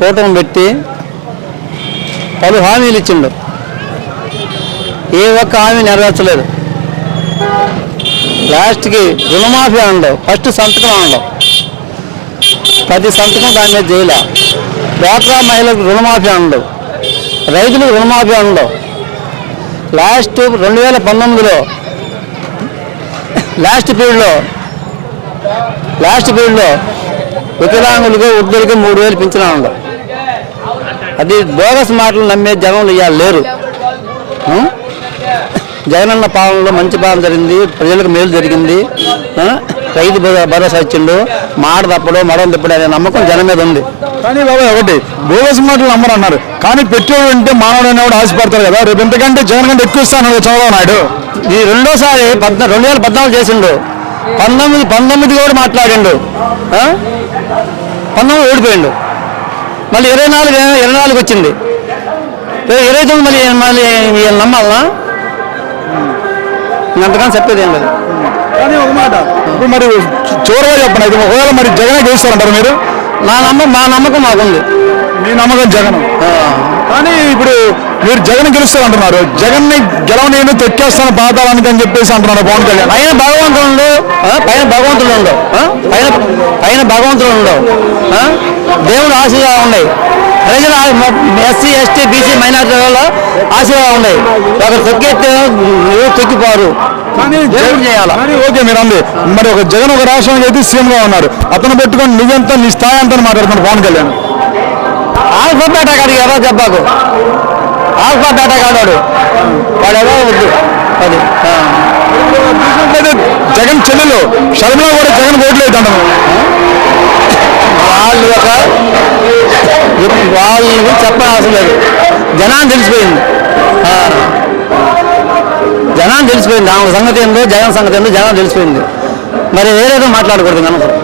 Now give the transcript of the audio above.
కూటమి పెట్టి పలు హామీలు ఇచ్చిండు. ఏ ఒక్క హామీ నెరవేర్చలేదు. లాస్ట్కి రుణమాఫీ ఉండవు, ఫస్ట్ సంతకం ఉండవు, ప్రతి సంతకం దాని మీద చేయలే. డ్వాక్రా మహిళలకు రుణమాఫీ ఉండవు, రైతులకు రుణమాఫీ ఉండవు. లాస్ట్ 2019లో లాస్ట్ పీరియడ్లో వికలాంగులకు వృద్ధులకి 3000 పింఛను ఉండవు. అది బోగస్ మాటలు నమ్మే జనంలో ఇవాళ లేరు. జగనన్న పాలనలో మంచి పాలన జరిగింది, ప్రజలకు మేలు జరిగింది, రైతు భరోసా ఇచ్చిండు, మాట తప్పడు మడం తప్పడు అనే నమ్మకం జనం మీద ఉంది. కానీ బాబా ఒకటి బోగస్ మాటలు నమ్మరన్నారు, కానీ పెట్రోల్ అంటే మానవుడు అనేవాడు ఆశపడతారు కదా. రేపు ఎంతకంటే జగన్ కంటే ఎక్కువ ఇస్తాను చంద్రబాబు నాయుడు. ఇది రెండోసారి 2014 చేసిండు, 19 కూడా మాట్లాడిండు, 19 ఓడిపోయిండు, మళ్ళీ 24 వచ్చింది, 29 మళ్ళీ నమ్మాలనా? అంతకని చెప్పేది ఏం లేదు. కానీ ఒక మాట ఇప్పుడు మరి చివరిగా చెప్పండి, అయితే ఒకవేళ మరి జగనే గెలుస్తారంటారు మీరు? మా నమ్మకం మాకుంది. మీ నమ్మకం జగన్. కానీ ఇప్పుడు మీరు జగన్ గెలుస్తారంటున్నారు, జగన్ని గెలవనేను తొక్కేస్తాను పాతాళానికి అని చెప్పేసి అంటున్నారు పవన్ కళ్యాణ్. పైన భగవంతుడు ఉండవు, దేవుడు ఆశీర్వాదాలు ఉన్నాయి, ప్రజలు ఎస్సీ ఎస్టీ బీసీ మైనార్టీలలో ఆశీర్వాదాలు ఉన్నాయి. ఒకరు తొక్కేస్తే తొక్కిపోరు. ఓకే మీరు అంది మరి ఒక జగన్ ఒక రాష్ట్రానికి అయితే సీఎంగా ఉన్నారు, అతను పెట్టుకొని నువ్వెంత నీ స్థాయి అంతా మాట్లాడుతున్నాడు పవన్ కళ్యాణ్. ఆల్ఫాబేటా కాదు ఎవరో చెప్పాకు, ఆల్ఫాబేటా కాడాడు వాడేదో వద్దు. అది చూసినట్లయితే జగన్ చెల్లెలు షర్మిల కూడా జగన్ ఓట్లు అవుతాడు. వాళ్ళు చెప్పనవసరం లేదు, జనాన్ని తెలిసిపోయింది. ఆమె సంగతి ఏందో జగన్ సంగతి ఏందో జనాన్ని తెలిసిపోయింది. మరి వేరేదో మాట్లాడకూడదు అనవసరం.